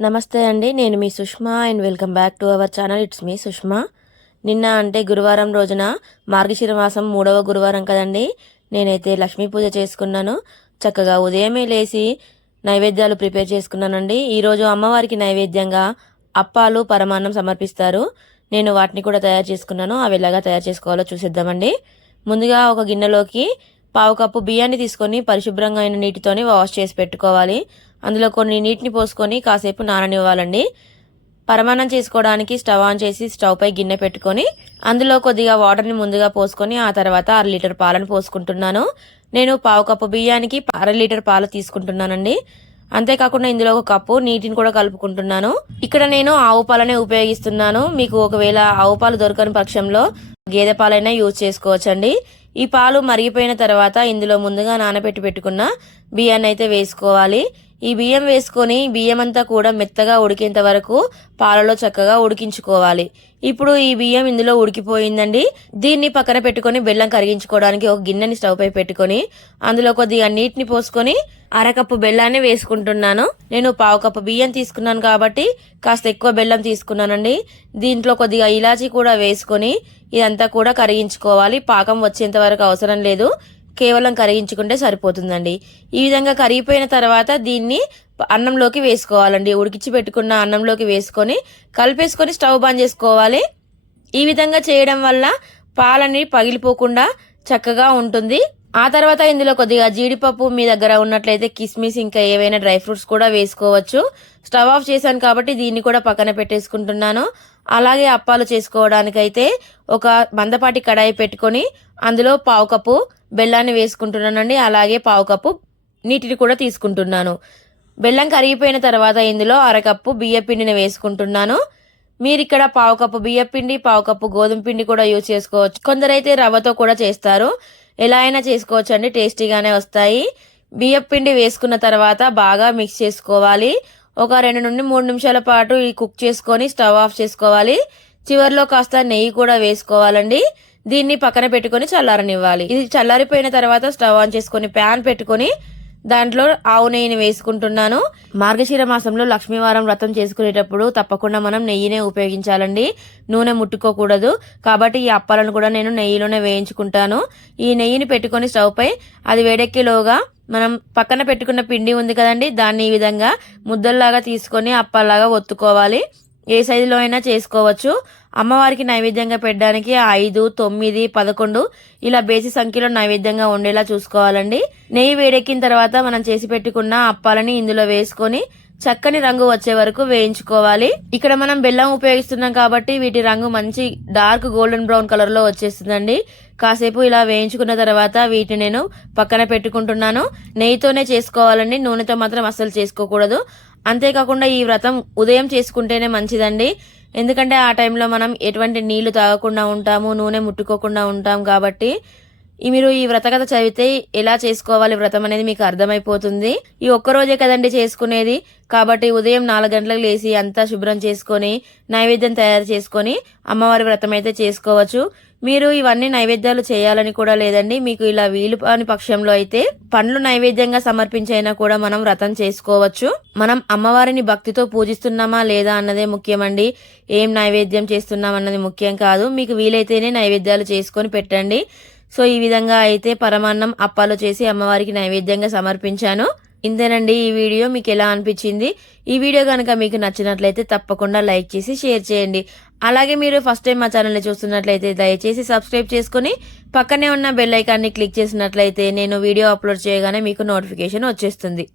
నమస్తే అండి నేను మీ Sushma and welcome back to our channel. It's me Sushma. నిన్న అంటే గురువారం రోజున మార్గశిర మాసం మూడవ గురువారం కదండి. నేనైతే లక్ష్మీ పూజ చేసుకున్నాను. చక్కగా ఉదయమే లేచి నైవేద్యాలు ప్రిపేర్ చేసుకున్నానండి. ఈరోజు అమ్మవారికి నైవేద్యంగా అప్పాలు పరమాన్నం సమర్పిస్తారు. నేను వాటిని కూడా తయారు చేసుకున్నాను. అవి ఎలాగా తయారు చేసుకోవాలో చూసేద్దామండి. ముందుగా ఒక గిన్నెలోకి పావు కప్పు బియ్యాన్ని తీసుకొని పరిశుభ్రంగా అయిన నీటితోని వాష్ చేసి పెట్టుకోవాలి. అందులో కొన్ని నీటిని పోసుకొని కాసేపు నాననివ్వాలండి. పరమాన్నం చేసుకోవడానికి స్టవ్ ఆన్ చేసి స్టవ్ పై గిన్నె పెట్టుకొని అందులో కొద్దిగా వాటర్ని ముందుగా పోసుకొని ఆ తర్వాత అర లీటర్ పాలను పోసుకుంటున్నాను. నేను పావు కప్పు బియ్యానికి అర లీటర్ పాలు తీసుకుంటున్నానండి. అంతేకాకుండా ఇందులో ఒక కప్పు నీటిని కూడా కలుపుకుంటున్నాను. ఇక్కడ నేను ఆవు పాలనే ఉపయోగిస్తున్నాను. మీకు ఒకవేళ ఆవు పాలు దొరకని పక్షంలో గేదె పాలైనా యూజ్ చేసుకోవచ్చండి. ఈ పాలు మరిగిపోయిన తర్వాత ఇందులో ముందుగా నానబెట్టి పెట్టుకున్న బియ్యాన్ని అయితే వేసుకోవాలి. ఈ బియ్యం వేసుకొని బియ్యం అంతా కూడా మెత్తగా ఉడికేంత వరకు పాలలో చక్కగా ఉడికించుకోవాలి. ఇప్పుడు ఈ బియ్యం ఇందులో ఉడికిపోయిందండి. దీన్ని పక్కన పెట్టుకొని బెల్లం కరిగించుకోవడానికి ఒక గిన్నెని స్టవ్ పై పెట్టుకొని అందులో కొద్దిగా నీటిని పోసుకొని అరకప్పు బెల్లాన్ని వేసుకుంటున్నాను. నేను పావు కప్పు బియ్యం తీసుకున్నాను కాబట్టి కాస్త ఎక్కువ బెల్లం తీసుకున్నానండి. దీంట్లో కొద్దిగా ఇలాచీ కూడా వేసుకొని ఇదంతా కూడా కరిగించుకోవాలి. పాకం వచ్చేంత వరకు అవసరం లేదు. కేవలం కరిగించుకుంటే సరిపోతుందండి. ఈ విధంగా కరిగిపోయిన తర్వాత దీన్ని అన్నంలోకి వేసుకోవాలండి. ఉడికించి పెట్టుకున్న అన్నంలోకి వేసుకొని కలిపేసుకొని స్టవ్ బంద్ చేసుకోవాలి. ఈ విధంగా చేయడం వల్ల పాలని పగిలిపోకుండా చక్కగా ఉంటుంది. ఆ తర్వాత ఇందులో కొద్దిగా జీడిపప్పు మీ దగ్గర ఉన్నట్లయితే కిస్మిస్ ఇంకా ఏవైనా డ్రై ఫ్రూట్స్ కూడా వేసుకోవచ్చు. స్టవ్ ఆఫ్ చేశాను కాబట్టి దీన్ని కూడా పక్కన పెట్టేసుకుంటున్నాను. అలాగే అప్పాలు చేసుకోవడానికైతే ఒక మందపాటి కడాయి పెట్టుకొని అందులో పావు కప్పు బెల్లాన్ని వేసుకుంటున్నానండి. అలాగే పావు కప్పు నీటిని కూడా తీసుకుంటున్నాను. బెల్లం కరిగిపోయిన తర్వాత ఇందులో అరకప్పు బియ్య పిండిని వేసుకుంటున్నాను. మీరు ఇక్కడ పావు కప్పు బియ్య పిండి పావు కప్పు గోధుమ పిండి కూడా యూజ్ చేసుకోవచ్చు. కొందరైతే రవ్వతో కూడా చేస్తారు. ఎలా అయినా చేసుకోవచ్చు అండి టేస్టీగానే వస్తాయి. బియ్య పిండి వేసుకున్న తర్వాత బాగా మిక్స్ చేసుకోవాలి. ఒక రెండు నుండి మూడు నిమిషాల పాటు ఈ కుక్ చేసుకొని స్టవ్ ఆఫ్ చేసుకోవాలి. చివరిలో కాస్త నెయ్యి కూడా వేసుకోవాలండి. దీన్ని పక్కన పెట్టుకొని చల్లారనివ్వాలి. ఇది చల్లారిపోయిన తర్వాత స్టవ్ ఆన్ చేసుకొని ప్యాన్ పెట్టుకొని దాంట్లో ఆవు నెయ్యిని వేసుకుంటున్నాను. మార్గశిర మాసంలో లక్ష్మీవారం వ్రతం చేసుకునేటప్పుడు తప్పకుండా మనం నెయ్యినే ఉపయోగించాలండి. నూనె ముట్టుకోకూడదు. కాబట్టి ఈ అప్పాలను కూడా నేను నెయ్యిలోనే వేయించుకుంటాను. ఈ నెయ్యిని పెట్టుకొని స్టవ్ పై అది వేడెక్కిలోగా మనం పక్కన పెట్టుకున్న పిండి ఉంది కదండి దాన్ని ఈ విధంగా ముద్దల్లాగా తీసుకొని అప్పల్లాగా ఒత్తుకోవాలి. ఏ సైజులో అయినా చేసుకోవచ్చు. అమ్మవారికి నైవేద్యంగా పెట్టడానికి ఐదు తొమ్మిది పదకొండు ఇలా బేసి సంఖ్యలో నైవేద్యంగా ఉండేలా చూసుకోవాలండి. నెయ్యి వేడెక్కిన తర్వాత మనం చేసి పెట్టుకున్న అప్పాలని ఇందులో వేసుకొని చక్కని రంగు వచ్చే వరకు వేయించుకోవాలి. ఇక్కడ మనం బెల్లం ఉపయోగిస్తున్నాం కాబట్టి వీటి రంగు మంచి డార్క్ గోల్డెన్ బ్రౌన్ కలర్లో వచ్చేస్తుందండి. కాసేపు ఇలా వేయించుకున్న తర్వాత వీటిని నేను పక్కన పెట్టుకుంటున్నాను. నెయ్యితోనే చేసుకోవాలండి. నూనెతో మాత్రం అస్సలు చేసుకోకూడదు. అంతేకాకుండా ఈ వ్రతం ఉదయం చేసుకుంటేనే మంచిదండి. ఎందుకంటే ఆ టైంలో మనం ఎటువంటి నీళ్ళు తాగకుండా ఉంటాము నూనె ముట్టుకోకుండా ఉంటాం కాబట్టి మీరు ఈ వ్రతకథ చదివితే ఎలా చేసుకోవాలి వ్రతం అనేది మీకు అర్థమైపోతుంది. ఈ ఒక్క రోజే కదండి చేసుకునేది. కాబట్టి ఉదయం నాలుగు గంటలకు లేచి అంతా శుభ్రం చేసుకొని నైవేద్యం తయారు చేసుకొని అమ్మవారి వ్రతం అయితే చేసుకోవచ్చు. మీరు ఇవన్నీ నైవేద్యాలు చేయాలని కూడా లేదండి. మీకు ఇలా వీలు కాని పక్షంలో అయితే పండ్లు నైవేద్యంగా సమర్పించైనా కూడా మనం వ్రతం చేసుకోవచ్చు. మనం అమ్మవారిని భక్తితో పూజిస్తున్నామా లేదా అన్నదే ముఖ్యమండి. ఏం నైవేద్యం చేస్తున్నాం అన్నది ముఖ్యం కాదు. మీకు వీలైతేనే నైవేద్యాలు చేసుకొని పెట్టండి. సో ఈ విధంగా అయితే పరమాన్నం అప్పాలు చేసి అమ్మవారికి నైవేద్యంగా సమర్పించాను. ఇంతేనండి ఈ వీడియో మీకు ఎలా అనిపించింది? ఈ వీడియో కనుక మీకు నచ్చినట్లయితే తప్పకుండా లైక్ చేసి షేర్ చేయండి. అలాగే మీరు ఫస్ట్ టైం మా ఛానల్ని చూస్తున్నట్లయితే దయచేసి సబ్స్క్రైబ్ చేసుకుని పక్కనే ఉన్న బెల్ ఐకాన్ని క్లిక్ చేసినట్లయితే నేను వీడియో అప్లోడ్ చేయగానే మీకు నోటిఫికేషన్ వచ్చేస్తుంది.